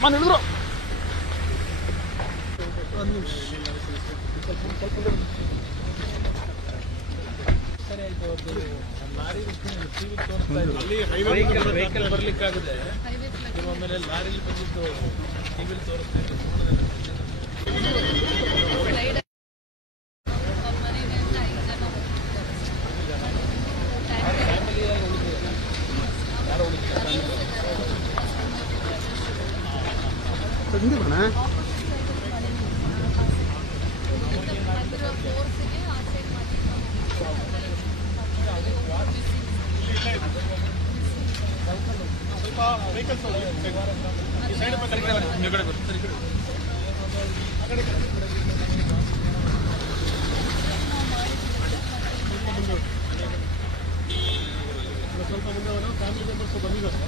ಸಾಮಾನು ಹಿಡಿದ್ರು ವೆಹಿಕಲ್ ಬರ್ಲಿಕ್ಕಾಗದೆ ಆಮೇಲೆ ಲಾರಿಲಿ ಬಂದಿದ್ದು ಟಿವಿಲಿ ತೋರಿಸ್ತಾ ಇದ್ರು. ಸ್ವಲ್ಪ ಮುಂದೆ ಫ್ಯಾಮಿಲಿ ಮೆಂಬರ್ಸ್ ಬಂದಿದ್ದಾರೆ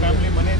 ಫ್ಯಾಮಿಲಿ ಮನೆ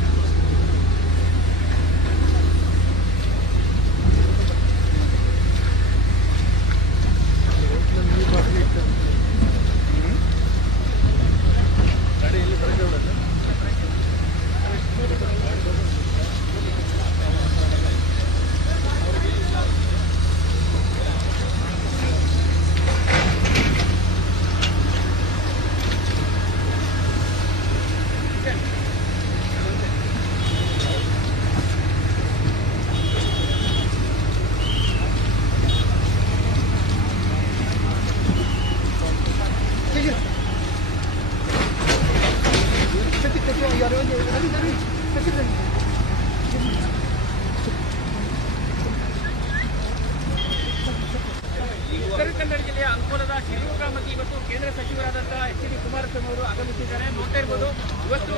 ಉತ್ತರ ಕನ್ನಡ ಜಿಲ್ಲೆಯ ಅಂಕೋಲದ ಶಿವಮೊಗ್ಗಕ್ಕೆ ಇವತ್ತು ಕೇಂದ್ರ ಸಚಿವರಾದಂತಹ ಎಚ್.ಡಿ. ಕುಮಾರಸ್ವಾಮಿ ಅವರು ಆಗಮಿಸಿದ್ದಾರೆ. ನೋಡ್ತಾ ಇರಬಹುದು, ಇವತ್ತು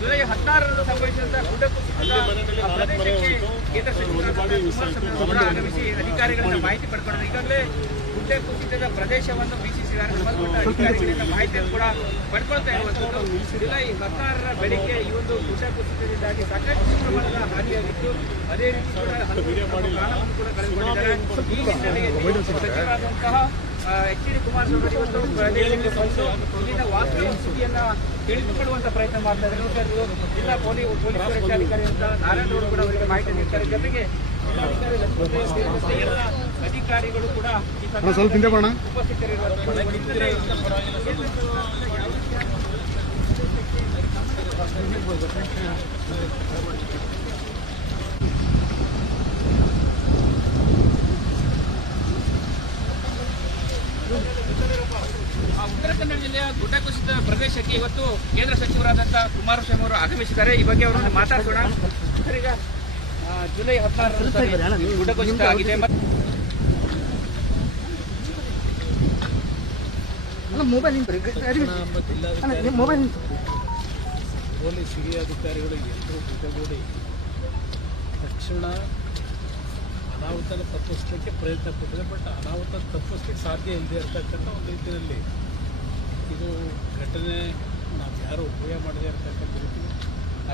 ಜುಲೈ 16ರಂದು ಸಂಭವಿಸಿದಂತಹ ಗುಡ್ಡ ಕುಸಿತದ ಪ್ರದೇಶಕ್ಕೆ ಕೇಂದ್ರ ಸಚಿವರಾದಂತಹ ಕುಮಾರಸ್ವಾಮಿ ಅವರು ಆಗಮಿಸಿ ಅಧಿಕಾರಿಗಳಿಂದ ಮಾಹಿತಿ ಪಡ್ಕೊಂಡಿದ್ದಾರೆ. ಈಗಾಗಲೇ ಗುಡ್ಡ ಕುಸಿತದ ಪ್ರದೇಶವನ್ನು ವೀಕ್ಷಿಸಿದ್ದಾರೆ. ಸಂಬಂಧಪಟ್ಟ ಅಧಿಕಾರಿಗಳಿಂದ ಮಾಹಿತಿಯನ್ನು ಕೂಡ ಪಡ್ಕೊಳ್ತಾ ಇರುವಂತದ್ದು. ಜುಲೈ 16ರ ಬೆಳಿಗ್ಗೆ ಈ ಒಂದು ಗುಡ್ಡ ಕುಸಿತದಿಂದಾಗಿ ಸಾಕಷ್ಟು ಪ್ರಮಾಣದ ಹಾನಿಯಾಗಿತ್ತು. ಅದೇ ರೀತಿ ಕೂಡ ಪ್ರಾಣವನ್ನು ಕೂಡ ಕಳೆದುಕೊಂಡಿದ್ದಾರೆ. ಈ ಹಿನ್ನೆಲೆಯಲ್ಲಿ ಸಚಿವರಾದಂತಹ ಎಚ್.ಡಿ. ಕುಮಾರಸ್ವಾಮಿ ಇವತ್ತು ಇಲ್ಲಿನ ವಾಸ್ತವ ಸ್ಥಿತಿಯನ್ನ ತಿಳಿದುಕೊಳ್ಳುವಂತ ಪ್ರಯತ್ನ ಮಾಡ್ತಾ ಇದ್ದಾರೆ. ಜಿಲ್ಲಾ ಪೊಲೀಸ್ ವರಿಷ್ಠಾಧಿಕಾರಿ ಅಂತ ನಾರಾಯಣ ಅವರು ಕೂಡ ಅವರಿಗೆ ಮಾಹಿತಿ ನೀಡ್ತಾರೆ. ಜೊತೆಗೆ ಜಿಲ್ಲಾಧಿಕಾರಿ ಲಕ್ಷ್ಮೀ ಎಲ್ಲ ಅಧಿಕಾರಿಗಳು ಕೂಡ ಉಪಸ್ಥಿತರಿರುವಂತಹ ಉತ್ತರ ಕನ್ನಡ ಜಿಲ್ಲೆಯ ಗುಡ್ಡ ಕುಸಿತ ಪ್ರದೇಶಕ್ಕೆ ಇವತ್ತು ಕೇಂದ್ರ ಸಚಿವರಾದಂತಹ ಕುಮಾರಸ್ವಾಮಿ ಅವರು ಆಗಮಿಸಿದ್ದಾರೆ. ಈ ಬಗ್ಗೆ ಅವರನ್ನು ಮಾತಾಡೋಣ. ಈಗ ಜುಲೈ 16ರಂದು ಗುಡ್ಡ ಕುಸಿತ ಆಗಿದೆ. ಪೊಲೀಸ್ ಹಿರಿಯ ಅಧಿಕಾರಿಗಳು ಎಲ್ಲರೂ ಜೊತೆಗೂಡಿ ತಕ್ಷಣ ಅನಾಹುತನ ತಪ್ಪಿಸಲಿಕ್ಕೆ ಪ್ರಯತ್ನ ಪಟ್ಟಿದೆ. ಬಟ್ ಅನಾಹುತ ತಪ್ಪಿಸ್ಲಿಕ್ಕೆ ಸಾಧ್ಯ ಇಲ್ಲದೆ ಇರತಕ್ಕಂಥ ಒಂದು ರೀತಿಯಲ್ಲಿ ಇದು ಘಟನೆ ನಾವು ಯಾರು ಊಹೆ ಮಾಡದೇ ಇರತಕ್ಕಂಥ ರೀತಿ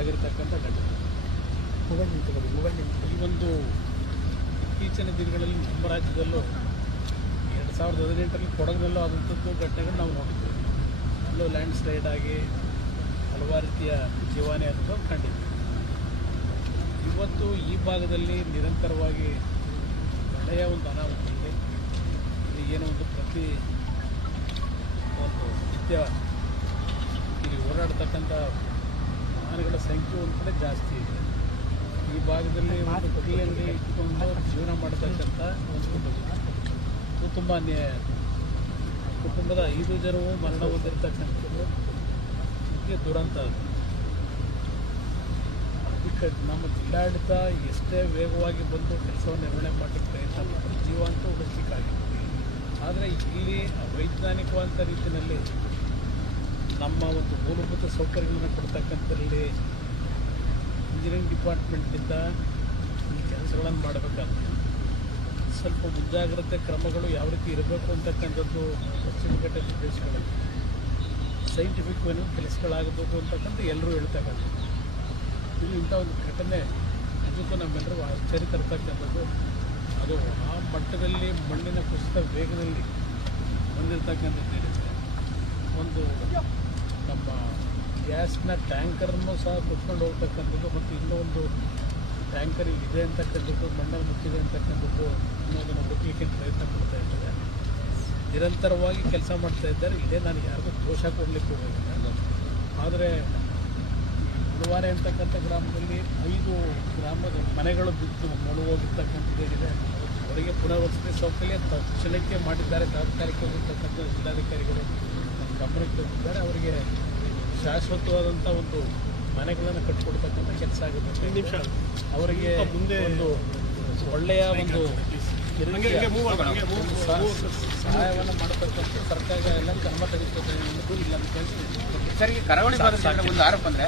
ಆಗಿರ್ತಕ್ಕಂಥ ಘಟನೆ. ಈ ಒಂದು ಇತ್ತೀಚಿನ ದಿನಗಳಲ್ಲಿ ನಮ್ಮ ರಾಜ್ಯದಲ್ಲೂ 2018ರಲ್ಲಿ ಕೊಡಗಿನಲ್ಲೂ ಆದಂಥದ್ದು ಘಟನೆಗಳು ನಾವು ನೋಡಿದ್ದೇವೆ. ಅಲ್ಲೂ ಲ್ಯಾಂಡ್ ಸ್ಲೈಡ್ ಆಗಿ ಹಲವಾರು ರೀತಿಯ ಜೀವಾಣಿ ಆದಂಥ ಕಂಡಿದ್ದೀವಿ. ಇವತ್ತು ಈ ಭಾಗದಲ್ಲಿ ನಿರಂತರವಾಗಿ ಮಳೆಯ ಒಂದು ಅನಾಹುತ ಇದೆ. ಇದು ಏನೋ ಒಂದು ಪ್ರತಿ ಒಂದು ನಿತ್ಯ ಇಲ್ಲಿ ಓಡಾಡ್ತಕ್ಕಂಥ ವಾಹನಗಳ ಸಂಖ್ಯೆ ಒಂದು ಕಡೆ ಜಾಸ್ತಿ ಇದೆ. ಈ ಭಾಗದಲ್ಲಿ ಒಂದು ಟೀ ಅಂಗಡಿ ಇಟ್ಕೊಂಡು ಜೀವನ ಮಾಡತಕ್ಕಂಥ ಒಂದು ಕುಟುಂಬ, ಇದು ತುಂಬ ಅನ್ಯಾಯ. ಕುಟುಂಬದ 5 ಜನರು ಮರಣ ಹೊಂದಿರತಕ್ಕಂಥದ್ದು ಇದಕ್ಕೆ ದುರಂತ. ಅದಕ್ಕೆ ನಮ್ಮ ಜಿಲ್ಲಾಡಳಿತ ಎಷ್ಟೇ ವೇಗವಾಗಿ ಬಂದು ಕೆಲಸವನ್ನು ನಿರ್ವಹಣೆ ಮಾಡಲಿಕ್ಕೆ ಪ್ರಯತ್ನ ಮಾಡಿ ಜೀವ ಅಂತೂ ಉಳಿಸಲಿಕ್ಕಾಗಿದೆ. ಆದರೆ ಇಲ್ಲಿ ವೈಜ್ಞಾನಿಕವಾದ ರೀತಿಯಲ್ಲಿ ನಮ್ಮ ಒಂದು ಮೂಲಭೂತ ಸೌಕರ್ಯಗಳನ್ನು ಕೊಡ್ತಕ್ಕಂಥದ್ರಲ್ಲಿ ಇಂಜಿನಿಯರಿಂಗ್ ಡಿಪಾರ್ಟ್ಮೆಂಟ್ನಿಂದ ಈ ಕೆಲಸಗಳನ್ನು ಮಾಡಬೇಕಾಗ್ತದೆ. ಸ್ವಲ್ಪ ಮುಂಜಾಗ್ರತೆ ಕ್ರಮಗಳು ಯಾವ ರೀತಿ ಇರಬೇಕು ಅಂತಕ್ಕಂಥದ್ದು ಪಶ್ಚಿಮ ಘಟ್ಟ ಪ್ರದೇಶಗಳಲ್ಲಿ ಸೈಂಟಿಫಿಕ್ ಕೆಲಸಗಳಾಗಬೇಕು ಅಂತಕ್ಕಂಥ ಎಲ್ಲರೂ ಹೇಳ್ತಕ್ಕಂಥದ್ದು. ಇದು ಇಂಥ ಒಂದು ಘಟನೆ ನಿಜಕ್ಕೂ ನಮ್ಮೆಲ್ಲರಿಗೂ ಆಶ್ಚರ್ಯ ತರ್ತಕ್ಕಂಥದ್ದು. ಅದು ಆ ಮಟ್ಟದಲ್ಲಿ ಮಣ್ಣಿನ ಕುಸಿತ ವೇಗದಲ್ಲಿ ಬಂದಿರತಕ್ಕಂಥದ್ದೇನಿದೆ. ಒಂದು ನಮ್ಮ ಗ್ಯಾಸ್ನ ಟ್ಯಾಂಕರನ್ನು ಸಹ ಕುತ್ಕೊಂಡು ಹೋಗ್ತಕ್ಕಂಥದ್ದು ಮತ್ತು ಇನ್ನೂ ಒಂದು ಟ್ಯಾಂಕರ್ ಇದೆ ಅಂತಕ್ಕಂಥದ್ದು, ಮಣ್ಣಲ್ಲಿ ಮುಚ್ಚಿದೆ ಅಂತಕ್ಕಂಥದ್ದು ಇನ್ನೊಂದನ್ನು ಹುಡುಕಲಿಕ್ಕೆ ಪ್ರಯತ್ನ ಪಡ್ತಾ ಇದ್ದಾರೆ. ನಿರಂತರವಾಗಿ ಕೆಲಸ ಮಾಡ್ತಾ ಇದ್ದಾರೆ. ಇಲ್ಲೇ ನಾನು ಯಾರಿಗೂ ದೋಷ ಕೊಡಲಿಕ್ಕೆ ಹೋಗಿಲ್ಲ. ಆದರೆ ಉಳುವಾರೆ ಅಂತಕ್ಕಂಥ ಗ್ರಾಮದಲ್ಲಿ 5 ಗ್ರಾಮದ ಮನೆಗಳು ಬಿದ್ದು ಮುಳುಗೋಗಿರ್ತಕ್ಕಂಥದ್ದೇನಿದೆ. ಅವರಿಗೆ ಪುನರ್ವಸತಿ ಸೌಕರ್ಯ ತಕ್ಷಣಕ್ಕೆ ಮಾಡಿದ್ದಾರೆ. ತಾತ್ಕಾಲಿಕವಾಗಿರ್ತಕ್ಕಂಥ ಜಿಲ್ಲಾಧಿಕಾರಿಗಳು ಗಮನಕ್ಕೆ ತಂದಿದ್ದಾರೆ. ಅವರಿಗೆ ಶಾಶ್ವತವಾದಂಥ ಒಂದು ಮನೆಗಳನ್ನು ಕಟ್ಟಿಕೊಡ್ತಕ್ಕಂಥ ಕೆಲಸ ಆಗುತ್ತೆ. ಅವರಿಗೆ ಮುಂದೆ ಒಂದು ಒಳ್ಳೆಯ ಒಂದು ಸಹಾಯವನ್ನು ಮಾಡತಕ್ಕಂಥ ಸರ್ಕಾರ ಎಲ್ಲ ಕ್ರಮ ತೆಗೆದುಕೊಳ್ತಾರೆ ಅನ್ನೋದು ಇಲ್ಲ ಅಂತ ಹೇಳಿ. ಸರ್, ಈ ಕರಾವಳಿ ಭಾಗದಲ್ಲಿ ಒಂದು ಆರೋಪ ಅಂದರೆ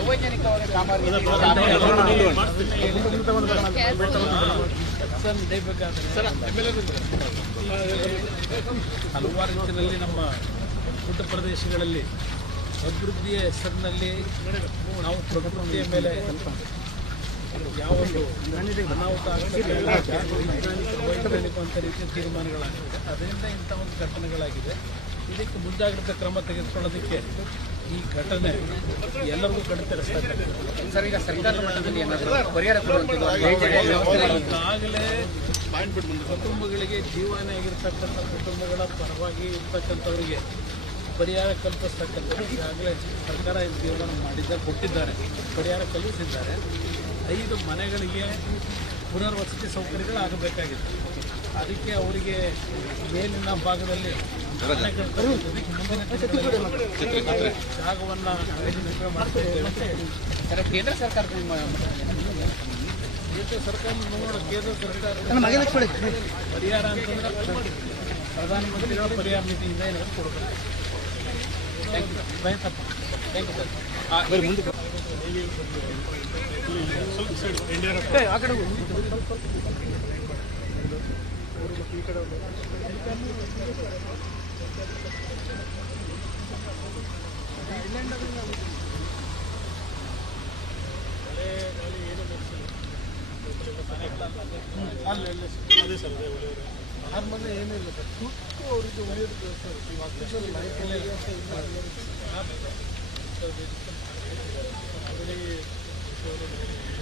ಅವೈಜ್ಞಾನಿಕವಾಗಿ ಕೆಲಸ ನಡೆಯಬೇಕಾದ್ರೆ ಹಲವಾರು ರೀತಿಯಲ್ಲಿ ನಮ್ಮ ಗುಡ್ಡ ಪ್ರದೇಶಗಳಲ್ಲಿ ಅಭಿವೃದ್ಧಿಯ ಹೆಸರಿನಲ್ಲಿ ನಾವು ಪ್ರಕೃತಿಯ ಮೇಲೆ ಯಾವೊಂದು ಅನಾಹುತ ಆಗ್ತದೆ ವೈಜ್ಞಾನಿಕವಂತ ರೀತಿಯ ತೀರ್ಮಾನಗಳಾಗಿದೆ. ಅದರಿಂದ ಇಂಥ ಒಂದು ಘಟನೆಗಳಾಗಿದೆ. ಇದಕ್ಕೆ ಮುಂಜಾಗ್ರತಾ ಕ್ರಮ ತೆಗೆದುಕೊಳ್ಳೋದಕ್ಕೆ ಈ ಘಟನೆ ಎಲ್ಲರಿಗೂ ಕಡಿತರಿಸ್ತಕ್ಕಂಥ. ಸರ್, ಈಗ ಸರ್ಕಾರದ ಮಟ್ಟದಲ್ಲಿ ಏನಾದರೂ ಪರಿಹಾರ ಈಗಾಗಲೇ ಕುಟುಂಬಗಳಿಗೆ ಜೀವನ ಆಗಿರ್ತಕ್ಕಂಥ ಕುಟುಂಬಗಳ ಪರವಾಗಿ ಇರ್ತಕ್ಕಂಥವರಿಗೆ ಪರಿಹಾರ ಕಲ್ಪಿಸ್ತಕ್ಕಂಥದ್ದು ಈಗಾಗಲೇ ಸರ್ಕಾರ ತೀರ್ಮಾನ ಮಾಡಿದ್ದಾರೆ, ಕೊಟ್ಟಿದ್ದಾರೆ, ಪರಿಹಾರ ಕಲ್ಪಿಸಿದ್ದಾರೆ. 5 ಮನೆಗಳಿಗೆ ಪುನರ್ವಸತಿ ಸೌಕರ್ಯಗಳಾಗಬೇಕಾಗಿದೆ. ಅದಕ್ಕೆ ಅವರಿಗೆ ಮೇಲಿನ ಭಾಗದಲ್ಲಿ ಜಾಗವನ್ನು ಸರ್, ಕೇಂದ್ರ ಸರ್ಕಾರ ನೋಡೋಣ. ಕೇಂದ್ರ ಸರ್ಕಾರ ಪರಿಹಾರ ಅಂತಂದ್ರೆ ಪ್ರಧಾನಮಂತ್ರಿಗಳ ಪರಿಹಾರ ನಿಧಿಯಿಂದ ಏನಾದ್ರು ಕೊಡಬೇಕು. Thank you sir. ಅದೇ ಸರ್, ಆರು ಮನೆ ಏನಿಲ್ಲ ಸರ್, ಸುಟ್ಟು ಅವರಿಗೆ ಉಳಿಯೋದು ಸರ್.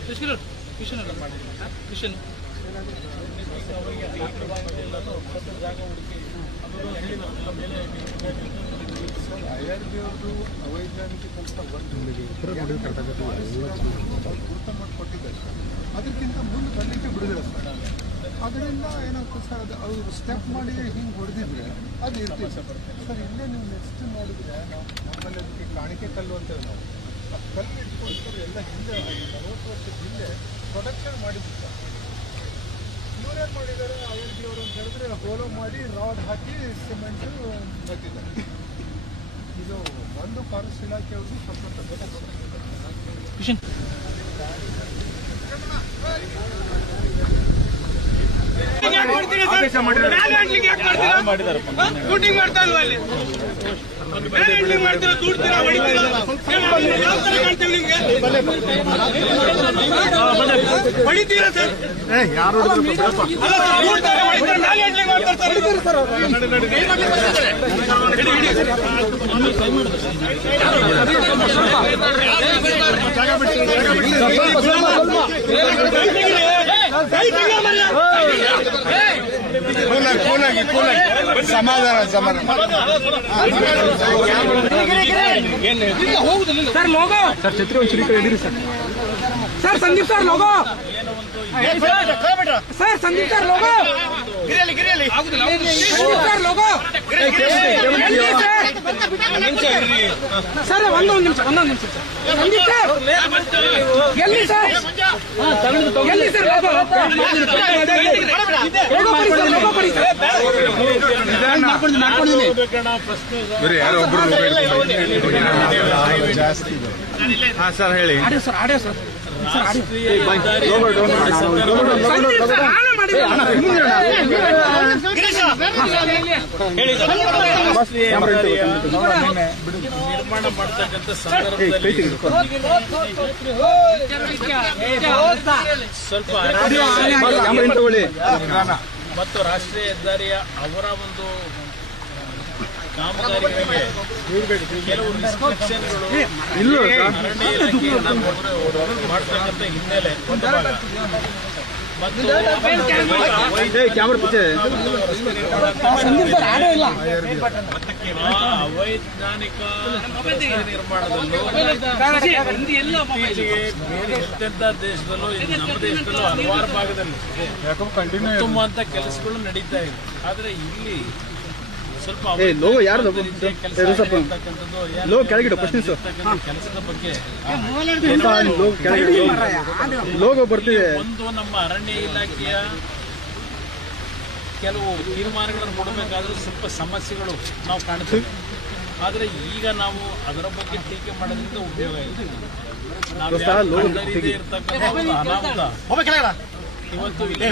ಕ್ರಿಶ್ಚಿಯನ್ ಎಲ್ಲ ಮಾಡಿಲ್ಲ. ಕ್ರಿಶ್ಚಿಯನ್ ಅವರಿಗೆ ಜಾಗ ಹುಡುಕಿ ಅಯ್ಯರ್ದೇವ್ರದ್ದು ಅವೈಜ್ಞಾನಿಕ ಕೆಲಸ ಗುರುತ ಮಾಡಿಕೊಟ್ಟಿದ್ದಾರೆ. ಅದಕ್ಕಿಂತ ಮುಂದೆ ಬರಲಿಕ್ಕೆ ಬಿಡುಗಡೆ ಸರ್. ಅದರಿಂದ ಏನಾಗ್ತದೆ ಸರ್, ಅದು ಅವರು ಸ್ಟೆಪ್ ಮಾಡಿ ಹಿಂಗೆ ಹೊಡೆದಿದ್ರೆ ಅದು ಇರ್ತೀವಿ ಸರ್. ಇಲ್ಲೇ ನೀವು ನೆಕ್ಸ್ಟ್ ನೋಡಿದ್ರೆ ನಾವು ನಮ್ಮಲ್ಲಿ ಅದಕ್ಕೆ ಕಾಣಿಕೆ ಕಲ್ಲು ಅಂತೇಳಿ ನಾವು ಆ ಕಲ್ಲು ಇಟ್ಕೊಂಡು ಎಲ್ಲ ಹಿಂದೆ 40 ವರ್ಷದ ಹಿಂದೆ ಪ್ರೊಡಕ್ಷನ್ ಮಾಡಿದ್ದು ಸರ್. ಇವ್ರೇನ್ ಮಾಡಿದ್ದಾರೆ ILB ಅವರು ಅಂತ ಹೇಳಿದ್ರೆ ಹೋಲೋ ಮಾಡಿ ರಾಡ್ ಹಾಕಿ ಸಿಮೆಂಟ್ ಹಾಕಿದ್ದಾರೆ. ಇದು ಒಂದು ಫಾರೆಸ್ಟ್ ಇಲಾಖೆಯವ್ರಿಗೂ ಸ್ವಲ್ಪ ಸಮಾಧಾನ ಸರ್ ಲೋಗೋ ಸರ್ ಛತ್ರಿ ಒಂದು ಶ್ರೀಕರ ಎದಿರಿ sir sir Sandeep sir logo sir Sandeep sir logo sir logo sir ಒಂದೊಂದು ನಿಮಿಷ ಸಂದೀಪ್ ಸರ್ ಎಲ್ಲಿ ಸರ್ ಎಲ್ಲಿ ಸರ್ ಲೋಗೋ ಲೋಗೋ ಕೊಡಿ ಸರ್ ಜಾಸ್ತಿ. ಹಾ ಸರ್ ಹೇಳಿ. ಆಡಿಯೋ ಸರ್ ನಿರ್ಮಾಣ ಮಾಡ್ತಕ್ಕಂಥ ಸಂದರ್ಭದಲ್ಲಿ ಸ್ವಲ್ಪ ಮತ್ತು ರಾಷ್ಟ್ರೀಯ ಹೆದ್ದಾರಿಯ ಅವರ ಒಂದು ಕಾಮಗಾರಿಗಳಿಗೆ ಕೆಲವು ರಿಸ್ಟ್ರಿಕ್ಷನ್ಗಳು ಅರಣ್ಯ ಇಲಾಖೆಯಿಂದ ಮಾಡ್ತಕ್ಕಂಥ ಹಿನ್ನೆಲೆ ಒಂದು ಭಾಗ ಮತ್ತು ಅವೈಜ್ಞಾನಿಕ ನಿರ್ಮಾಣದಲ್ಲೂ ಇತ್ತೀಚೆಗೆ ಎಂತೆಂಥ ದೇಶದಲ್ಲೂ ನಮ್ಮ ದೇಶದಲ್ಲೂ ಹಲವಾರು ಭಾಗದಲ್ಲಿ ಉತ್ತಮ ಅಂತ ಕೆಲಸಗಳು ನಡೀತಾ ಇದೆ. ಆದರೆ ಇಲ್ಲಿ ಸ್ವಲ್ಪ ಕೆಲಸದ ಬಗ್ಗೆ ಒಂದು ನಮ್ಮ ಅರಣ್ಯ ಇಲಾಖೆಯ ಕೆಲವು ತೀರ್ಮಾನಗಳನ್ನು ಕೊಡಬೇಕಾದ್ರೂ ಸ್ವಲ್ಪ ಸಮಸ್ಯೆಗಳು ನಾವು ಕಾಣ್ತೀವಿ. ಆದರೆ ಈಗ ನಾವು ಅದರ ಬಗ್ಗೆ ಟೀಕೆ ಮಾಡೋದ್ರಿಂದ ಉಪಯೋಗ ಇದೆ. ನಾವು ಇರ್ತಕ್ಕಂಥ ಒಂದು ಅನಾಹುತ ಇವತ್ತು ಇಲ್ಲಿ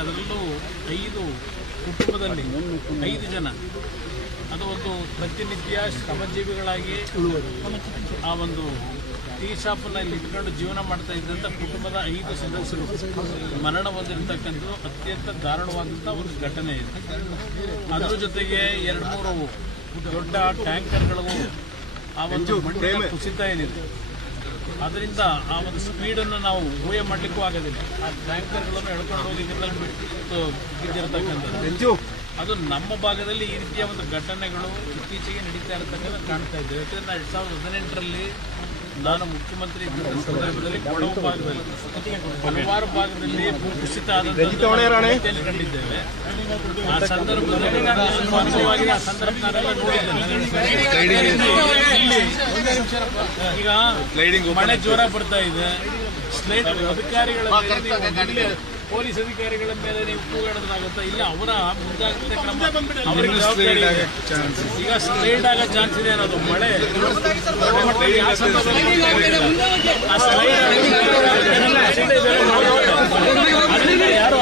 ಅದರಲ್ಲೂ 5 ಕುಟುಂಬದಲ್ಲಿ 5 ಜನ ಅದು ಒಂದು ಪ್ರತಿನಿತ್ಯ ಶ್ರಮಜೀವಿಗಳಾಗಿ ಆ ಒಂದು ಟೀ ಶಾಪ್ನಲ್ಲಿ ಇಟ್ಕೊಂಡು ಜೀವನ ಮಾಡ್ತಾ ಇದ್ದಂಥ ಕುಟುಂಬದ 5 ಸದಸ್ಯರು ಮರಣ ಹೊಂದಿರತಕ್ಕಂಥದ್ದು ಅತ್ಯಂತ ದಾರುಣವಾದಂಥ ಒಂದು ಘಟನೆ ಇದೆ. ಅದರ ಜೊತೆಗೆ 2-3 ದೊಡ್ಡ ಟ್ಯಾಂಕರ್ಗಳು ಆ ಒಂದು ಮಣ್ಣಿನ ಕುಸಿತ ಏನಿದೆ ಅದರಿಂದ ಆ ಒಂದು ಸ್ಪೀಡನ್ನು ನಾವು ಊಹೆ ಮಾಡಲಿಕ್ಕೂ ಆಗೋದಿಲ್ಲ. ಆ ಟ್ಯಾಂಕರ್ಗಳನ್ನು ಎಳ್ಕೊಂಡು ಹೋಗಿ ಬಿದ್ದಿರತಕ್ಕಂಥದ್ದು ಅದು ನಮ್ಮ ಭಾಗದಲ್ಲಿ ಈ ರೀತಿಯ ಒಂದು ಘಟನೆಗಳು ಇತ್ತೀಚೆಗೆ ನಡೀತಾ ಇರತಕ್ಕಂಥ ಕಾಣ್ತಾ ಇದ್ದೇವೆ. ಯಾಕಂದ್ರೆ 2018ರಲ್ಲಿ ನಾನು ಮುಖ್ಯಮಂತ್ರಿ ಇದ್ದ ಸಂದರ್ಭದಲ್ಲಿ ಕೊಡಗು ಭಾಗದಲ್ಲಿ ಹಲವಾರು ಭಾಗದಲ್ಲಿ ಭೂಕುಸಿತ ಆದಂತೆ ಕಂಡಿದ್ದೇವೆ. ಆ ಸಂದರ್ಭದಲ್ಲಿ ಅನುಭವವಾಗಿ ಆ ಸಂದರ್ಭ ನಾನೆಲ್ಲ ನೋಡಿದ್ದೇನೆ. ಈಗ ಮಳೆ ಜೋರ ಬರ್ತಾ ಇದೆ. ಸ್ಲೈಡ್ ಅಧಿಕಾರಿಗಳ ಮೇಲೆ ಪೊಲೀಸ್ ಅಧಿಕಾರಿಗಳ ಮೇಲೆ ನೀವು ಕೂಗಾಡೋದಾಗುತ್ತಾ? ಇಲ್ಲ, ಅವರ ಮುಂದಾಗ್ತದೆ ಕ್ರಮ ಅವರಿಗೆ ಜವಾಬ್ದಾರಿ ಇದೆ. ಈಗ ಸ್ಲೈಡ್ ಆಗೋ ಚಾನ್ಸ್ ಇದೆ ಅನ್ನೋದು ಮಳೆ ಯಾರು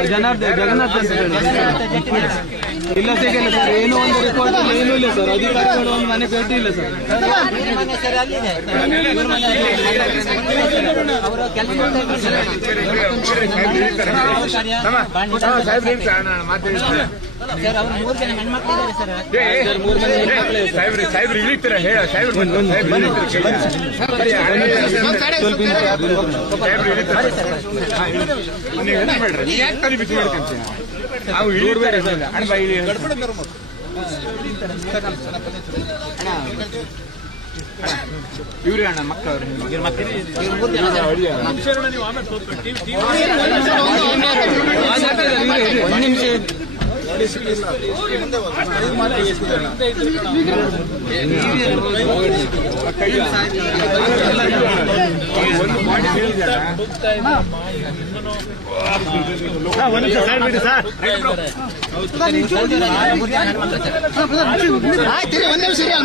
ಜಗನ್ನಾಥ್ ಇಲ್ಲ ಸಿಗಲ್ಲ ಸರ್. ಏನೋ ಒಂದು ರಿಪೋರ್ಟ್ ಏನೂ ಇಲ್ಲ ಸರ್. ಅಧಿಕಾರಿಗಳು ಒಂದು ಮನೆ ಭೇಟಿ ಇಲ್ಲ ಸರ್. ಸಾಹೇಬ್ರು ಇಳಿತೀರ ಹೇಳ ಸಾಹೇಬ್ರು ಬೇಡ್ರಿ ಯಾಕೆ ತಲೆ ಬಿಸಿ ಮಾಡ್ಕೊಂತೀವಿ ನಾವು ಇಳಿಬೇಡ ಅಣ್ಣ ಬಾ ಇಳಿ ಇವ್ರಿ ಅಣ್ಣ ಮಕ್ಕಳು ಒಂದು ನಿಮಿಷ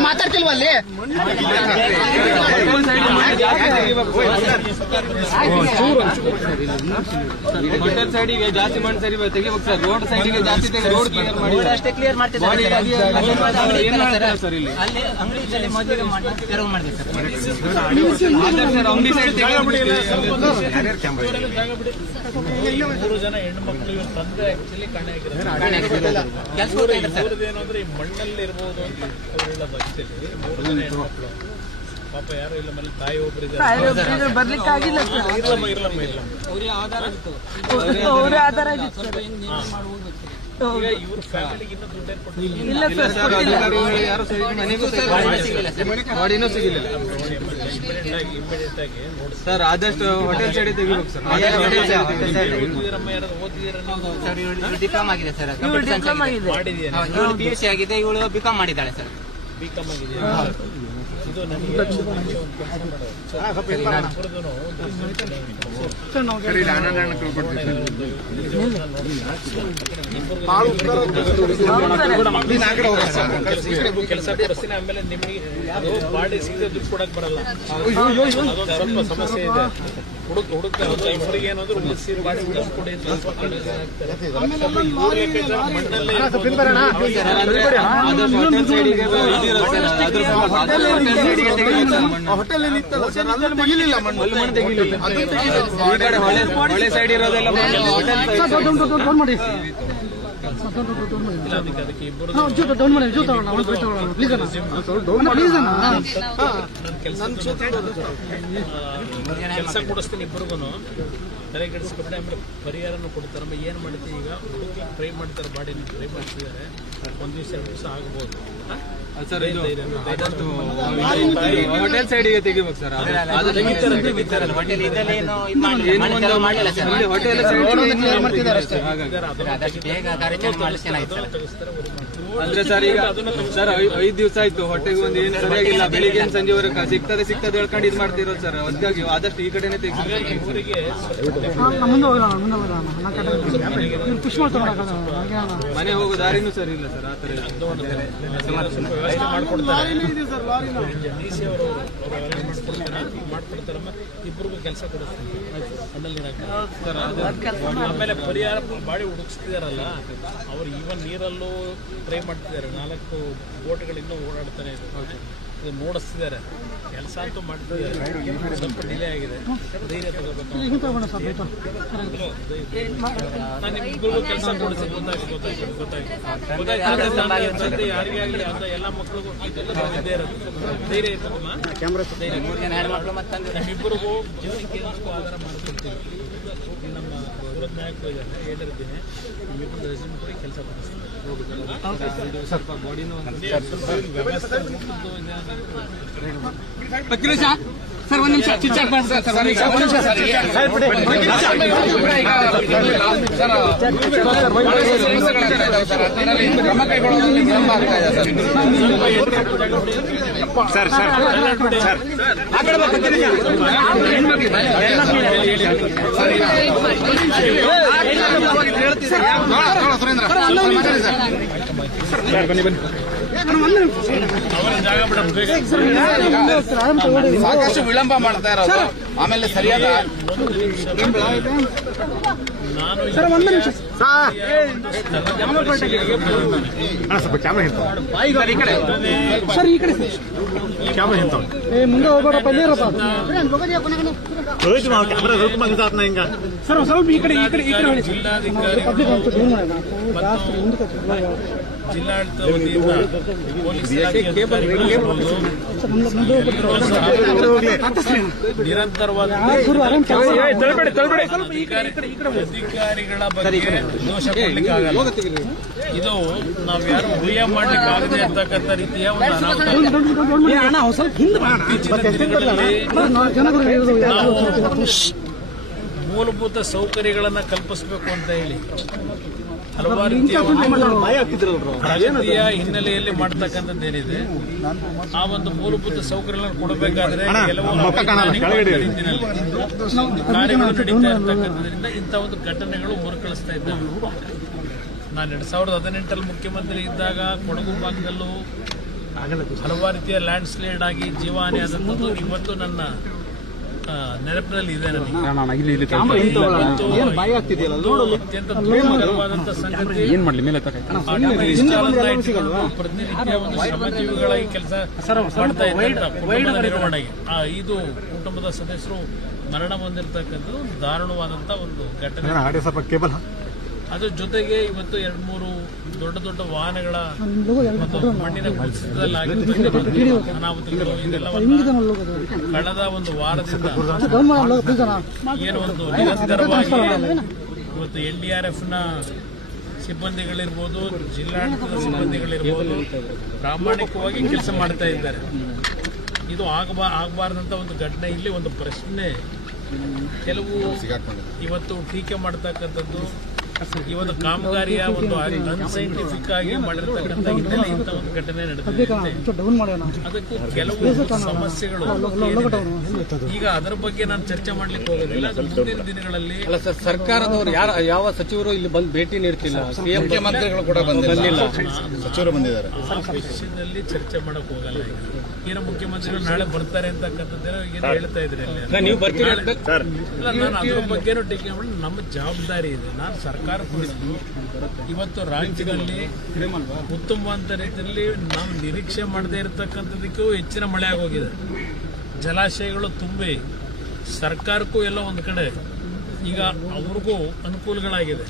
ಮಾತಾಡ್ತಿಲ್ವ ಅಲ್ಲಿ ಹೋಟೆಲ್ ಸೈಡಿಗೆ ಜಾಸ್ತಿ ಮಾಡಿ ಸರಿ ತೆಗಿಬೇಕು ಸರ್. ರೋಡ್ ಸೈಡಿಗೆ ಜಾಸ್ತಿ ರೋಡ್ ಕ್ಲಿಯರ್ ಮಾಡಿ ಅಷ್ಟೇ ಕ್ಲಿಯರ್ ಮಾಡ್ತಿದ್ದಾರೆ ಸರ್. ಇಲ್ಲಿ ಅಲ್ಲಿ ಅಂಗಡಿ ಮೊದಲಿಗೆ ತೆರವು ಮಾಡಿದೆ ಸರ್. ಅಂಗಡಿ ಸೈಡ್ ಮೂರು ಜನ ಹೆಣ್ಮಕ್ಳು ಇವ್ರ ತಂದೆ ಆಕ್ಚುಲಿ ಕಾಣೆ ಏನಂದ್ರೆ ಈ ಮಣ್ಣಲ್ಲಿ ಇರ್ಬೋದು ಅಂತ ಅವ್ರು ಹೇಳೋದು. ಆಕ್ಚುಲಿ 3 ಜನ ಹೆಣ್ಮಕ್ಳು ಪಾಪ ಯಾರು ಇಲ್ಲ, ಮೇಲೆ ತಾಯಿ ಒಬ್ಬರಿದ್ದಾರೆ, ಬರ್ಲಿಕ್ಕೆ ಆಗಿಲ್ಲ ಇರ್ಲಮ್ಮ ಅವರೇ ಆಧಾರ ಆಗಿತ್ತು ಸರ್. ಈಗ ಇವ್ರ ಫ್ಯಾಮಿಲಿಗೆ ಇನ್ನೂ ದುಡ್ಡೇನು ಕೊಟ್ಟಿಲ್ಲ. ಯಾರು ಬಾಡಿನೂ ಸಿಗಿಲ್ಲ ಇಮಿಡಿಯೇಟ್ ಆಗಿ ನೋಡಿ ಸರ್. ಆದಷ್ಟು ಹೋಟೆಲ್ ಸೈಡ್ ತೆಗಿಬೇಕು ಸರ್. ಓದ್ತಿದ್ದೀರಮ್ಮ, ಯಾರಾದ್ರು ಓದ್ತಿದ್ದೀರ? ಡಿಪ್ಲೊಮಾ ಆಗಿದೆ ಸರ್. ಮಾಡಿದೀಯ? ಇವಳು PUC ಆಗಿದೆ, ಇವಳು ಬಿಕಾಮ್ ಮಾಡಿದ್ದಾಳೆ ಸರ್. ಬಿಕಾಮ್ ಆಗಿದೆ. ಇದು ನನಗೆ ಒಂದು ಕೆಲಸ ಕೊಡಿಸ್ತೀನಿ. ಆಮೇಲೆ ನಿಮಗೆ ಅದು ಬಾಡಿ ಸಿಗದೆ ದುಡ್ಡು ಕೊಡಕ್ ಬರಲ್ಲ, ಅದೊಂದು ಸ್ವಲ್ಪ ಸಮಸ್ಯೆ ಇದೆ. ಹುಡುಕ ಇಬ್ಬರಿಗೆ ಏನಾದ್ರು ಉಳಿಸಿ ಬಾಡಿ ಉಳಿಸಿ ಕೊಡಿ ಅಂತ ಹೊಳೆ ಸೈಡ್ ಇರೋದೆಲ್ಲ ಅದಕ್ಕೆ ಇಬ್ಬರು ಕೆಲಸ ಕೊಡಿಸ್ತೀನಿ. ಇಬ್ಬರಿಗೂ ತಲೆಗೆಡಿಸ್ಬಿಟ್ಟು ಆಮೇಲೆ ಪರಿಹಾರನೂ ಕೊಡ್ತಾರಮ್ಮ. ಏನ್ ಮಾಡ್ತೀವಿ ಈಗ, ಹುಡುಗಿ ಟ್ರೈ ಮಾಡ್ತಾರೆ, ಬಾಡಿನ ಟ್ರೈ ಮಾಡ್ತಿದ್ದಾರೆ. 1 ದಿವಸ 2 ದಿವಸ ಆಗ್ಬೋದು ಸರ್. ಹೋಟೆಲ್ ಸೈಡಿಗೆ ತೆಗಿಬೇಕು ಸರ್. ಅಂದ್ರೆ ಸರ್ ಈಗ ಸರ್ 5 ದಿವಸ ಆಯ್ತು, ಹೊಟ್ಟೆಗೆ ಒಂದು ಏನು ಸರಿಯಾಗಿಲ್ಲ. ಬೆಳಿಗ್ಗೆ ಸಂಜೆವರೆಗೆ ಸಿಗ್ತದೆ ಹೇಳ್ಕೊಂಡು ಇದು ಮಾಡ್ತಿರೋದು ಸರ್. ಅದಕ್ಕಾಗಿ ಆದಷ್ಟು ಈ ಕಡೆನೆ ತೆಗಿಬೇಕು. ಮನೆ ಹೋಗೋ ದಾರಿನೂ ಸರಿ ಇಲ್ಲ ಸರ್. ಆ ತರ ಮಾಡ್ಕೊಡ್ತಾರೆ. ಮಾಡ್ಕೊಡ್ತಾರಮ್ಮ. ಇಬ್ಬರಿಗೂ ಕೆಲಸ ಕೊಡಿಸ್ತೀನಿ. ಆಮೇಲೆ ಪರಿಹಾರ ಬಾಡಿ ಹುಡುಕಿಸ್ತಿದಾರಲ್ಲ, ಅವ್ರು ಈವನ್ ನೀರಲ್ಲೂ ಟ್ರೈ ಮಾಡ್ತಿದ್ದಾರೆ. 4 ಬೋಟ್ಗಳು ಇನ್ನೂ ಓಡಾಡ್ತಾನೆ ಇದೆ, ನೋಡಿಸ್ತಿದ್ದಾರೆ. ಕೆಲಸ ಅಂತೂ ಮಾಡ್ತಿದ್ದಾರೆ. ಸ್ವಲ್ಪ ಡಿಲೇ ಆಗಿದೆ. ಧೈರ್ಯ ತಗೋಬೇಕು. ನಾನು ನಿಮ್ಗಿಬ್ಬರಿಗೂ ಕೆಲಸ ಕೊಡಿಸಿ ಗೊತ್ತಾಯ್ತು. ಯಾರಿಗೇ ಆಗಲಿ ಎಲ್ಲ ಮಕ್ಕಳಿಗೂ ಇದೇ ಇರುತ್ತೆ. ಧೈರ್ಯ ಇರ್ತದಮ್ಮ. ನಮ್ಮಿಬ್ಬರಿಗೂ ಜೀವನಕ್ಕೆ ಆಧಾರ ಮಾಡ್ಕೊಡ್ತೀವಿ. ನಮ್ಮ ಸೂರತ್ ನಾಯಕರು ಇದ್ದಾರೆ, ಹೇಳಿರ್ತೀನಿ. ನಿಮ್ಮಿಬ್ಬರು ರೆಸ್ಯೂಮ್ ಕೊಡಿ, ಕೆಲಸ ಕೊಡಿಸ್ತೀವಿ. ಸ್ವಲ್ಪ ಬಾಡಿನೂ ವ್ಯವಸ್ಥೆ ಸರ್. 1 ನಿಮಿಷ ಚಿಚ್ಚಾಕ್ ಬಾ ಸರ್. 1 ನಿಮಿಷ ಸರ್. ಕ್ರಮ ಕೈಗೊಳ್ಳೋದ್ರಲ್ಲಿ ವಿಳಂಬ ಆಗ್ತಾ ಇದೆ ಸರ್. ಸರ್ ಆ ಕಡೆ ಸಾಕಷ್ಟು ವಿಳಂಬ ಮಾಡ್ತಾ ಇರೋದು. ಆಮೇಲೆ ಸರಿಯಾದ ನಾನು ಸರ್ ಒಂದು ನಿಮಿಷ ಸರ್ ಈ ಕಡೆ ಮುಂದೆ ಹೋಗ್ಬೇಡಪ್ಪ ಇಲ್ಲೇ ಇರಪ್ಪ ಸರ್ ಸ್ವಲ್ಪ ಈ ಕಡೆ ಹೇಳಿ ಜಿಲ್ಲಾಡಳಿತ ವತಿಯಿಂದ ಪೊಲೀಸ್ ನಿರಂತರವಾದ ಅಧಿಕಾರಿಗಳ ಬಗ್ಗೆ ದೋಷ ಕೊಡ್ಲಿಕ್ಕೆ ಆಗಲ್ಲ. ಇದು ನಾವು ಯಾರು ಊಹೆ ಮಾಡ್ಲಿಕ್ಕೆ ಆಗದೆ ಇರ್ತಕ್ಕಂಥ ರೀತಿಯ ಒಂದು ಮೂಲಭೂತ ಸೌಕರ್ಯಗಳನ್ನ ಕಲ್ಪಿಸಬೇಕು ಅಂತ ಹೇಳಿ ಹಲವಾರು ರೀತಿಯ ರಾಜಕೀಯ ಹಿನ್ನೆಲೆಯಲ್ಲಿ ಮಾಡ್ತಕ್ಕಂಥದ್ದೇನಿದೆ ಆ ಒಂದು ಮೂಲಭೂತ ಸೌಕರ್ಯಗಳನ್ನು ಕೊಡಬೇಕಾದ್ರೆ ಕೆಲವು ಕಾರ್ಯಗಳು ನಡೀತಾ ಇರ್ತಕ್ಕಂಥದ್ರಿಂದ ಇಂಥ ಒಂದು ಘಟನೆಗಳು ಮರುಕಳಿಸ್ತಾ ಇದ್ದಾವೆ. ನಾನು 2018 ಮುಖ್ಯಮಂತ್ರಿ ಇದ್ದಾಗ ಕೊಡಗು ಭಾಗದಲ್ಲೂ ಹಲವಾರು ರೀತಿಯ ಲ್ಯಾಂಡ್ ಸ್ಲೈಡ್ ಆಗಿ ಜೀವಹಾನಿ ಆದಂಥದ್ದು ಇವತ್ತು ನನ್ನ ನೆನಪಿನಲ್ಲಿ ಇದೆ. ಅತ್ಯಂತ ದುಃಖಕರವಾದಂತಹ ಸಂಗತಿ ಪ್ರತಿನಿತ್ಯ ಒಂದು ಶ್ರಮಜೀವಿಗಳಾಗಿ ಕೆಲಸ ಮಾಡ್ತಾ ಇದ್ದಂತ ಕುಟುಂಬದ ನಿರ್ವಹಣೆಗೆ 5 ಕುಟುಂಬದ ಸದಸ್ಯರು ಮರಣ ಹೊಂದಿರತಕ್ಕಂಥದ್ದು ದಾರುಣವಾದಂತಹ ಒಂದು ಘಟನೆ. ಅದ್ರ ಜೊತೆಗೆ ಇವತ್ತು 2-3 ದೊಡ್ಡ ವಾಹನಗಳ ಮಣ್ಣಿನ ಕುಸಿತದಲ್ಲಿ ಆಗಿರ್ತಕ್ಕಂಥ ಅನಾಹುತಗಳು ಇದೆಲ್ಲವನ್ನ ಕಳೆದ ಒಂದು ವಾರದಿಂದ ಏನು ಒಂದು ನಿರಂತರವಾಗಿ ಇವತ್ತು NDRF ಸಿಬ್ಬಂದಿಗಳಿರ್ಬೋದು, ಜಿಲ್ಲಾಡಳಿತದ ಸಿಬ್ಬಂದಿಗಳಿರ್ಬೋದು ಪ್ರಾಮಾಣಿಕವಾಗಿ ಕೆಲಸ ಮಾಡ್ತಾ ಇದ್ದಾರೆ. ಇದು ಆಗಬಾರದಂತ ಒಂದು ಘಟನೆ. ಇಲ್ಲಿ ಒಂದು ಪ್ರಶ್ನೆ, ಕೆಲವು ಇವತ್ತು ಟೀಕೆ ಮಾಡತಕ್ಕಂಥದ್ದು ಈ ಒಂದು ಕಾಮಗಾರಿಯ ಒಂದು ಅನ್ಸೈಂಟಿಫಿಕ್ ಆಗಿ ಮಾಡಿರ್ತಕ್ಕಂಥ ಹಿನ್ನೆಲೆ ಇಂಥ ಒಂದು ಘಟನೆ ನಡೆದಿದೆ. ಅದಕ್ಕೂ ಕೆಲವು ಸಮಸ್ಯೆಗಳು ಈಗ ಅದರ ಬಗ್ಗೆ ನಾನು ಚರ್ಚೆ ಮಾಡ್ಲಿಕ್ಕೆ ಹೋಗೋದಿಲ್ಲ. ಮುಂದಿನ ದಿನಗಳಲ್ಲಿ ಸರ್ಕಾರದವರು ಯಾವ ಸಚಿವರು ಇಲ್ಲಿ ಬಂದು ಭೇಟಿ ನೀಡ್ತಿಲ್ಲ, ಸಿಎಂ ಮುಖ್ಯಮಂತ್ರಿಗಳು ಕೂಡ ಬಂದಿಲ್ಲ, ಸಚಿವರು ಬಂದಿದ್ದಾರೆ. ಆ ವಿಷಯದಲ್ಲಿ ಚರ್ಚೆ ಮಾಡಕ್ ಹೋಗಲ್ಲ. ಏನೋ ಮುಖ್ಯಮಂತ್ರಿಗಳು ನಾಳೆ ಬರ್ತಾರೆ ಅಂತಕ್ಕಂಥದ್ದೇನೋ ಏನು ಹೇಳ್ತಾ ಇದ್ರಿ ಅಲ್ಲಿ. ನೀವು ಬರ್ತೀರಾ? ನಾನು ಅದ್ರ ಬಗ್ಗೆನೂ ಟೀಕೆ ಮಾಡಿ ನಮ್ಮ ಜವಾಬ್ದಾರಿ ಇದೆ. ನಾನು ಸರ್ಕಾರ ಇವತ್ತು ರಾಜ್ಯದಲ್ಲಿ ಉತ್ತಮವಾದ ರೀತಿಯಲ್ಲಿ ನಾವು ನಿರೀಕ್ಷೆ ಮಾಡದೇ ಇರತಕ್ಕಂಥದಕ್ಕೂ ಹೆಚ್ಚಿನ ಮಳೆ ಆಗೋಗಿದೆ. ಜಲಾಶಯಗಳು ತುಂಬಿ ಸರ್ಕಾರಕ್ಕೂ ಎಲ್ಲ ಒಂದು ಕಡೆ ಈಗ ಅವ್ರಿಗೂ ಅನುಕೂಲಗಳಾಗಿದೆ.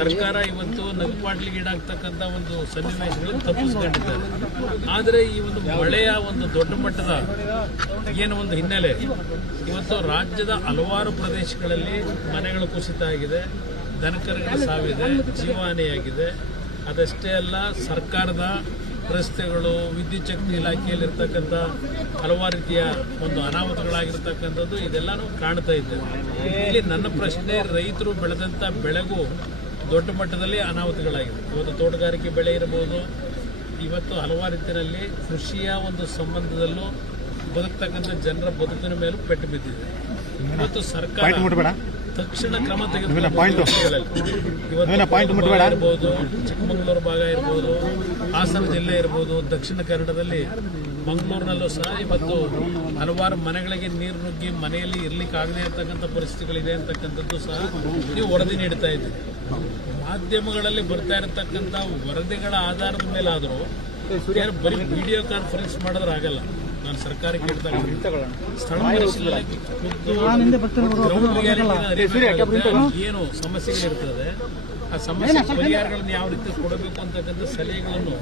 ಸರ್ಕಾರ ಇವತ್ತು ನಗುಪಾಟ್ಲಿಗೀಡಾಗ್ತಕ್ಕಂಥ ಒಂದು ಸನ್ನಿವೇಶಗಳನ್ನು ತಪ್ಪಿಸ್ಕೊಂಡಿದ್ದಾರೆ. ಆದರೆ ಈ ಒಂದು ಮಳೆಯ ಒಂದು ದೊಡ್ಡ ಮಟ್ಟದ ಏನು ಒಂದು ಹಿನ್ನೆಲೆ ಇವತ್ತು ರಾಜ್ಯದ ಹಲವಾರು ಪ್ರದೇಶಗಳಲ್ಲಿ ಮನೆಗಳು ಕುಸಿತ ಆಗಿದೆ, ದನಕರುಗಳ ಸಾವಿದೆ, ಜೀವಹಾನಿಯಾಗಿದೆ. ಅದಷ್ಟೇ ಅಲ್ಲ, ಸರ್ಕಾರದ ರಸ್ತೆಗಳು, ವಿದ್ಯುತ್ ಶಕ್ತಿ ಇಲಾಖೆಯಲ್ಲಿರ್ತಕ್ಕಂಥ ಹಲವಾರು ರೀತಿಯ ಒಂದು ಅನಾಹುತಗಳಾಗಿರ್ತಕ್ಕಂಥದ್ದು ಇದೆಲ್ಲಾನು ಕಾಣ್ತಾ ಇದ್ದೇವೆ. ಇಲ್ಲಿ ನನ್ನ ಪ್ರಶ್ನೆ, ರೈತರು ಬೆಳೆದಂಥ ಬೆಳೆಗೂ ದೊಡ್ಡ ಮಟ್ಟದಲ್ಲಿ ಅನಾಹುತಗಳಾಗಿದೆ. ಇವತ್ತು ತೋಟಗಾರಿಕೆ ಬೆಳೆ ಇರಬಹುದು, ಇವತ್ತು ಹಲವಾರು ರೀತಿಯಲ್ಲಿ ಕೃಷಿಯ ಒಂದು ಸಂಬಂಧದಲ್ಲೂ ಬದುಕ್ತಕ್ಕಂಥ ಜನರ ಬದುಕಿನ ಮೇಲೂ ಪೆಟ್ಟು ಬಿದ್ದಿದೆ. ಇವತ್ತು ಸರ್ಕಾರ ತಕ್ಷಣ ಕ್ರಮ ತೆಗೆದುಕೊಂಡು ಇರಬಹುದು, ಚಿಕ್ಕಮಗಳೂರು ಭಾಗ ಇರಬಹುದು, ಹಾಸನ ಜಿಲ್ಲೆ ಇರಬಹುದು, ದಕ್ಷಿಣ ಕನ್ನಡದಲ್ಲಿ ಮಂಗಳೂರಿನಲ್ಲೂ ಸಹ ಇವತ್ತು ಹಲವಾರು ಮನೆಗಳಿಗೆ ನೀರು ನುಗ್ಗಿ ಮನೆಯಲ್ಲಿ ಇರ್ಲಿಕ್ಕೆ ಆಗದೇ ಇರತಕ್ಕಂಥ ಪರಿಸ್ಥಿತಿಗಳಿದೆ ಅಂತಕ್ಕಂಥದ್ದು ಸಹ ನೀವು ವರದಿ ನೀಡ್ತಾ ಇದ್ದೀರಿ. ಮಾಧ್ಯಮಗಳಲ್ಲಿ ಬರ್ತಾ ಇರತಕ್ಕಂಥ ವರದಿಗಳ ಆಧಾರದ ಮೇಲಾದರೂ ಬರೀ ವಿಡಿಯೋ ಕಾನ್ಫರೆನ್ಸ್ ಮಾಡಿದ್ರೆ ಆಗಲ್ಲ. ನಾನು ಸರ್ಕಾರಕ್ಕೆ ಹೇಳ್ತಾ ಸ್ಥಳ ಪರಿಶೀಲನೆ ಏನು ಸಮಸ್ಯೆಗಳಿರ್ತದೆ ಆ ಸಮಸ್ಯೆ ಪರಿಹಾರಗಳನ್ನು ಯಾವ ರೀತಿ ಕೊಡಬೇಕು ಅಂತಕ್ಕಂಥ ಸಲಹೆಗಳನ್ನು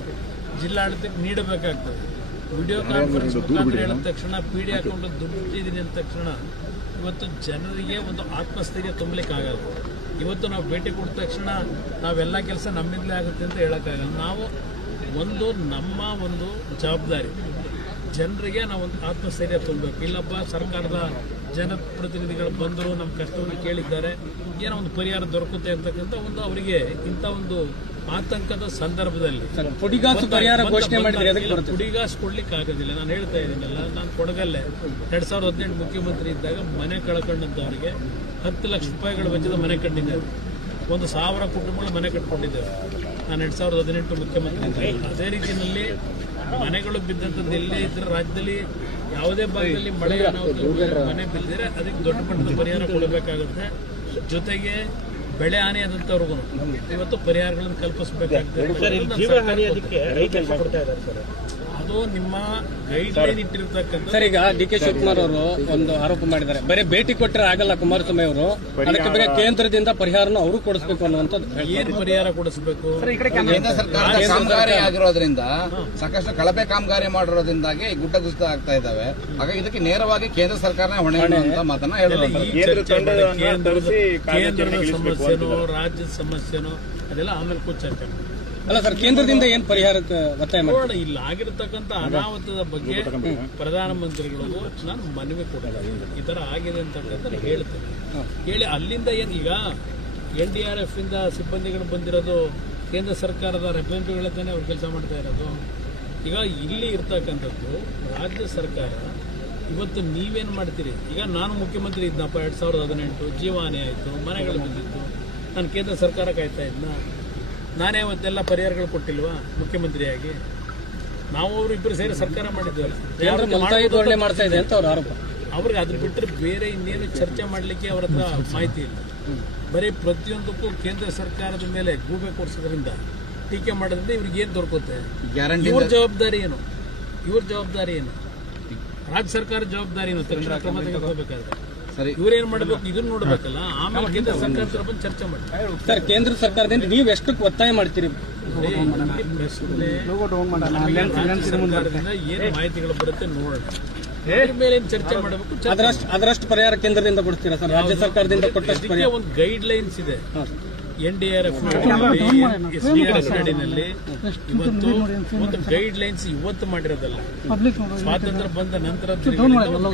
ಜಿಲ್ಲಾಡಳಿತಕ್ಕೆ ನೀಡಬೇಕಾಗ್ತದೆ. ವಿಡಿಯೋ ಕಾನ್ಫರೆನ್ಸ್ ಮುಖಾಂತರ ಹೇಳಿದ ತಕ್ಷಣ PD ಹಾಕೊಂಡು ದುಡ್ಡಿದ್ದೀನಿ ಅಂದ ತಕ್ಷಣ ಇವತ್ತು ಜನರಿಗೆ ಒಂದು ಆತ್ಮಸ್ಥೈರ್ಯ ತುಂಬಲಿಕ್ಕಾಗಲ್ಲ. ಇವತ್ತು ನಾವು ಭೇಟಿ ಕೊಟ್ಟ ತಕ್ಷಣ ನಾವೆಲ್ಲ ಕೆಲಸ ನಮ್ಮಿಂದಲೇ ಆಗುತ್ತೆ ಅಂತ ಹೇಳೋಕ್ಕಾಗಲ್ಲ. ನಾವು ನಮ್ಮ ಒಂದು ಜವಾಬ್ದಾರಿ ಜನರಿಗೆ ನಾವು ಒಂದು ಆತ್ಮಸ್ಥೈರ್ಯ ತುಂಬಬೇಕು. ಇಲ್ಲಪ್ಪ ಸರ್ಕಾರದ ಜನಪ್ರತಿನಿಧಿಗಳು ಬಂದರು, ನಮ್ಮ ಕಷ್ಟವನ್ನು ಕೇಳಿದ್ದಾರೆ, ಏನೋ ಒಂದು ಪರಿಹಾರ ದೊರಕುತ್ತೆ ಅಂತಕ್ಕಂಥ ಒಂದು ಅವರಿಗೆ ಇಂಥ ಒಂದು ಆತಂಕದ ಸಂದರ್ಭದಲ್ಲಿ ಪುಡಿಗಾಸ್ ಕೊಡ್ಲಿಕ್ಕೆ ಆಗೋದಿಲ್ಲ. ನಾನು ಹೇಳ್ತಾ ಇದ್ದೀನಲ್ಲ, ನಾನು ಕೊಡಗಲ್ಲೇ 2018 ಮುಖ್ಯಮಂತ್ರಿ ಇದ್ದಾಗ ಮನೆ ಕಳ್ಕೊಂಡಂತವರಿಗೆ 10 ಲಕ್ಷ ರೂಪಾಯಿಗಳ ವೆಚ್ಚದ ಮನೆ ಕಟ್ಟಿದ್ದೇವೆ. 1,000 ಕುಟುಂಬಗಳು ಮನೆ ಕಟ್ಕೊಂಡಿದ್ದೇವೆ. ನಾನು 2018 ಮುಖ್ಯಮಂತ್ರಿ ಇದ್ದಾಗ ಅದೇ ರೀತಿಯಲ್ಲಿ ಮನೆಗಳು ಬಿದ್ದಂಥದ್ದು ಎಲ್ಲೇ ಇದ್ರೆ ರಾಜ್ಯದಲ್ಲಿ ಯಾವುದೇ ಭಾಗದಲ್ಲಿ ಮಳೆ ಮನೆ ಬಿದ್ದರೆ ಅದಕ್ಕೆ ದೊಡ್ಡ ಮಟ್ಟದ ಪರಿಹಾರ ಕೊಡಬೇಕಾಗುತ್ತೆ. ಜೊತೆಗೆ ಬೆಳೆ ಹಾನಿ ಆದಂತವ್ರಿಗೂ ಇವತ್ತು ಪರಿಹಾರಗಳನ್ನು ಕಲ್ಪಿಸಬೇಕಾಗ್ತದೆ. ಅದು ನಿಮ್ಮ ಗೈಡ್ ಲೈನ್ ಇಟ್ಟಿರ್ತಕ್ಕಂಥ. ಸರ್, ಈಗ ಡಿ ಕೆ ಶಿವಕುಮಾರ್ ಅವರು ಒಂದು ಆರೋಪ ಮಾಡಿದ್ದಾರೆ, ಬರೀ ಭೇಟಿ ಕೊಟ್ಟರೆ ಆಗಲ್ಲ ಕುಮಾರಸ್ವಾಮಿ ಅವರು, ಅದಕ್ಕೆ ಬೇರೆ ಕೇಂದ್ರದಿಂದ ಪರಿಹಾರನೂ ಅವರು ಕೊಡಿಸಬೇಕು ಅನ್ನುವಂಥದ್ದು. ಏನು ಪರಿಹಾರ ಕೊಡಿಸಬೇಕು? ಕೇಂದ್ರ ಸರ್ಕಾರ ಕಾಮಗಾರಿ ಆಗಿರೋದ್ರಿಂದ ಸಾಕಷ್ಟು ಕಳಪೆ ಕಾಮಗಾರಿ ಮಾಡಿರೋದ್ರಿಂದಾಗಿ ಗುಡ್ಡ ಕುಸಿತ ಆಗ್ತಾ ಇದ್ದಾವೆ. ಹಾಗಾಗಿ ಇದಕ್ಕೆ ನೇರವಾಗಿ ಕೇಂದ್ರ ಸರ್ಕಾರನೇ ಹೊಣೆ ಅಂತ ಮಾತನ್ನ ಹೇಳಿದ್ರು. ಕೇಂದ್ರದ ಸಮಸ್ಯೆನೋ ರಾಜ್ಯದ ಸಮಸ್ಯೆನೋ ಅದೆಲ್ಲ ಆಮೇಲೆ ಚರ್ಚೆ ಮಾಡಿ. ಅಲ್ಲ ಸರ್, ಕೇಂದ್ರದಿಂದ ಏನ್ ಪರಿಹಾರಕ್ಕೆ ಒತ್ತಾಯ ಮಾಡಿ ಇಲ್ಲ ಆಗಿರತಕ್ಕಂಥ ಅನಾಹುತದ ಬಗ್ಗೆ ಪ್ರಧಾನಮಂತ್ರಿಗಳಿಗೂ ನಾನು ಮನವಿ ಕೊಡಲ್ಲ. ಈ ತರ ಆಗಿದೆ ಅಂತಕ್ಕಂಥ ಹೇಳ್ತೇನೆ. ಹೇಳಿ ಅಲ್ಲಿಂದ ಏನ್ ಈಗ NDRF ಇಂದ ಸಿಬ್ಬಂದಿಗಳು ಬಂದಿರೋದು ಕೇಂದ್ರ ಸರ್ಕಾರದ ರೆಪ್ರೆಸೆಂಟೇಟಿವ್ಗಳಂತಾನೆ ಅವ್ರು ಕೆಲಸ ಮಾಡ್ತಾ ಇರೋದು. ಈಗ ಇಲ್ಲಿ ಇರ್ತಕ್ಕಂಥದ್ದು ರಾಜ್ಯ ಸರ್ಕಾರ. ಇವತ್ತು ನೀವೇನ್ ಮಾಡ್ತೀರಿ? ಈಗ ನಾನು ಮುಖ್ಯಮಂತ್ರಿ ಇದ್ನಪ್ಪ 2018, ಜೀವಹಾನಿ ಆಯಿತು, ಮನೆಗಳು ಬಿದ್ದಿತ್ತು, ನಾನು ಕೇಂದ್ರ ಸರ್ಕಾರ ಕಾಯ್ತಾ ಇದ್ನ. ನಾನೇ ಅವತ್ತೆಲ್ಲ ಪರಿಹಾರಗಳು ಕೊಟ್ಟಿಲ್ವಾ ಮುಖ್ಯಮಂತ್ರಿಯಾಗಿ? ನಾವು ಅವರು ಇಬ್ಬರು ಸೇರಿ ಸರ್ಕಾರ ಮಾಡಿದ್ದೇವೆ. ಮಾಡ್ತಾ ಇದೆ ಅಂತ ಅವ್ರ ಆರೋಪ. ಅವ್ರಿಗೆ ಅದ್ರ ಬಿಟ್ಟರೆ ಬೇರೆ ಇನ್ನೇನು ಚರ್ಚೆ ಮಾಡಲಿಕ್ಕೆ ಅವ್ರ ಹತ್ರ ಮಾಹಿತಿ ಇಲ್ಲ. ಬರೀ ಪ್ರತಿಯೊಂದಕ್ಕೂ ಕೇಂದ್ರ ಸರ್ಕಾರದ ಮೇಲೆ ಗೂಬೆ ಕೊಡಿಸೋದ್ರಿಂದ, ಟೀಕೆ ಮಾಡೋದ್ರಿಂದ ಇವ್ರಿಗೆ ಏನು ದೊರಕುತ್ತೆ? ಇವ್ರ ಜವಾಬ್ದಾರಿ ಏನು? ರಾಜ್ಯ ಸರ್ಕಾರ ಜವಾಬ್ದಾರಿ ಏನು? ತಕ್ಷಣ ಕ್ರಮ ತೆಗೆದುಕೋಬೇಕಾದ್ರೆ ಇವ್ರೇನ್ ಮಾಡಬೇಕು ಇದನ್ನ ನೋಡ್ಬೇಕಲ್ಲ. ಆಮೇಲೆ ಕೇಂದ್ರ ಸರ್ಕಾರ ಬಂದು ಚರ್ಚೆ ಮಾಡಿ. ಸರ್, ಕೇಂದ್ರ ಸರ್ಕಾರದಿಂದ ನೀವು ಎಷ್ಟು ಒತ್ತಾಯ ಮಾಡ್ತೀರಿ? ಸರ್ಕಾರದಿಂದ ಏನು ಮಾಹಿತಿಗಳು ಬರುತ್ತೆ ನೋಡೋಣ, ಮೇಲೆ ಚರ್ಚೆ ಮಾಡಬೇಕು. ಅದರಷ್ಟು ಪರಿಹಾರ ಕೇಂದ್ರದಿಂದ ಕೊಡ್ತೀರಾ ಸರ್? ರಾಜ್ಯ ಸರ್ಕಾರದಿಂದ ಕೊಟ್ಟಷ್ಟು ಒಂದು ಗೈಡ್ ಲೈನ್ಸ್ ಇದೆ. NDRF ನಡಿನಲ್ಲಿ ಇವತ್ತು ಒಂದು ಗೈಡ್ ಲೈನ್ಸ್ ಇವತ್ತು ಮಾಡಿರೋದಲ್ಲ, ಸ್ವಾತಂತ್ರ್ಯ ಬಂದ ನಂತರ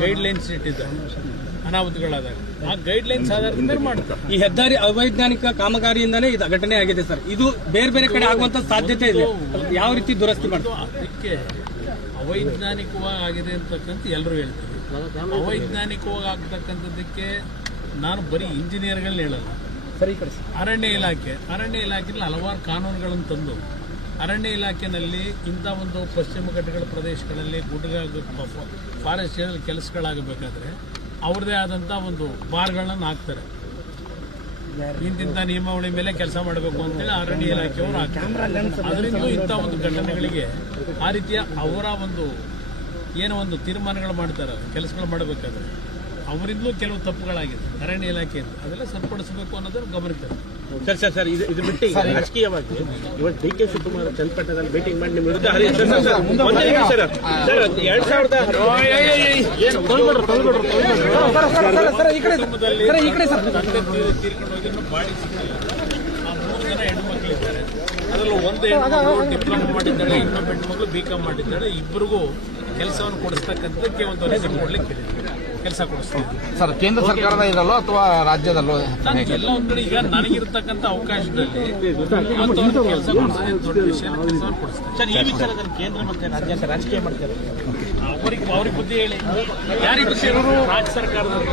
ಗೈಡ್ ಲೈನ್ಸ್ ಇಟ್ಟಿದ್ದಾರೆ ಅನಾಹುತಗಳಾದಾಗ. ಆ ಗೈಡ್ ಲೈನ್ಸ್ ಆಧಾರದ ಮಾಡ್ತಾರೆ. ಈ ಹೆದ್ದಾರಿ ಅವೈಜ್ಞಾನಿಕ ಕಾಮಗಾರಿಯಿಂದಾನೇ ಇದು ಘಟನೆ ಆಗಿದೆ ಸರ್. ಇದು ಬೇರೆ ಬೇರೆ ಕಡೆ ಆಗುವಂತ ಸಾಧ್ಯತೆ ಇದೆ. ಯಾವ ರೀತಿ ದುರಸ್ತಿ ಮಾಡ್ತಾರೆ? ಅದಕ್ಕೆ ಅವೈಜ್ಞಾನಿಕವಾಗಿ ಆಗಿದೆ ಅಂತಕ್ಕಂಥ ಎಲ್ಲರೂ ಹೇಳ್ತೀವಿ. ಅವೈಜ್ಞಾನಿಕವಾಗಿ ಆಗ್ತಕ್ಕಂಥದ್ದಕ್ಕೆ ನಾನು ಬರೀ ಇಂಜಿನಿಯರ್ಗಳನ್ನ ಹೇಳಲ್ಲ. ಅರಣ್ಯ ಇಲಾಖೆಯಲ್ಲಿ ಹಲವಾರು ಕಾನೂನುಗಳನ್ನು ತಂದು ಅರಣ್ಯ ಇಲಾಖೆಯಲ್ಲಿ ಇಂಥ ಒಂದು ಪಶ್ಚಿಮ ಘಟ್ಟಗಳ ಪ್ರದೇಶಗಳಲ್ಲಿ ಫಾರೆಸ್ಟ್ ಕೆಲಸಗಳಾಗಬೇಕಾದ್ರೆ ಅವ್ರದೇ ಆದಂಥ ಒಂದು ಬಾರ್ಗಳನ್ನು ಹಾಕ್ತಾರೆ. ಇಂತಿಂಥ ನಿಯಮಾವಳಿ ಮೇಲೆ ಕೆಲಸ ಮಾಡಬೇಕು ಅಂತೇಳಿ ಅರಣ್ಯ ಇಲಾಖೆಯವರು ಹಾಕ್ತಾರೆ. ಅದರಿಂದ ಇಂಥ ಒಂದು ಘಟನೆಗಳಿಗೆ ಆ ರೀತಿಯ ಅವರ ಒಂದು ಏನೋ ಒಂದು ತೀರ್ಮಾನಗಳು ಮಾಡ್ತಾರೆ ಕೆಲಸಗಳು ಮಾಡಬೇಕಾದ್ರೆ ಅವರಿಂದಲೂ ಕೆಲವು ತಪ್ಪುಗಳಾಗಿದೆ ಅರಣ್ಯ ಇಲಾಖೆಯಿಂದ. ಅದೆಲ್ಲ ಸರಿಪಡಿಸಬೇಕು ಅನ್ನೋದನ್ನು ಗಮನಿಸ್ತಾರೆ. ಸರ್ ಇದು ಬಿಟ್ಟು ರಾಜಕೀಯವಾಗಿ ಇವತ್ತು ಡಿ ಕೆ ಶಿವಕುಮಾರ್ ಚನ್ನಪಟ್ಟಣದಲ್ಲಿ ಭೇಟಿ ಮಾಡಿ ನಿಮ್ಮ ವಿರುದ್ಧ ತೀರ್ಕೊಂಡು ಹೋಗಿ ಬಾಡಿ ಸಿಕ್ಕಿಲ್ಲ. ಆ 3 ಜನ ಹೆಣ್ಮಕ್ಳಿದ್ದಾರೆ. ಅದರಲ್ಲಿ ಒಂದು ಹೆಣ್ಮಕ್ಳು ಡಿಪ್ಲೊಮಾ ಮಾಡಿದ್ದಾಳೆ, ಇನ್ನೊಬ್ಬ ಹೆಣ್ಮಕ್ಳು BCom ಮಾಡಿದ್ದಾಳೆ. ಇಬ್ಬರಿಗೂ ಕೆಲಸವನ್ನು ಕೊಡಿಸ್ತಕ್ಕಂಥದ್ದಕ್ಕೆ ಒಂದು ರಜೆ ಕೊಡ್ಲಿಕ್ಕೆ ಕೆಲಸ ಕೊಡಿಸ್ತೀವಿ. ಸರ್, ಕೇಂದ್ರ ಸರ್ಕಾರದ ಇದಲ್ಲೋ ಅಥವಾ ರಾಜ್ಯದಲ್ಲೋ? ಎಲ್ಲ ಒಂದ್ ಕಡೆ ಈಗ ನನಗಿರ್ತಕ್ಕಂಥ ಅವಕಾಶದಲ್ಲಿ ಕೆಲಸ ಕೊಡಿಸೋದು ದೊಡ್ಡ ವಿಷಯ. ಕೆಲಸವನ್ನು ಕೊಡಿಸ್ತಾರೆ ಸರ್. ಈ ವಿಚಾರದಲ್ಲಿ ಕೇಂದ್ರ ಮತ್ತೆ ರಾಜ್ಯ ರಾಜಕೀಯ ಮಾಡ್ತಾರೆ. ಅವ್ರಿಗೆ ಬುದ್ಧಿ ಹೇಳಿ. ಯಾರಿಗೂ ರಾಜ್ಯ ಸರ್ಕಾರದಲ್ಲಿ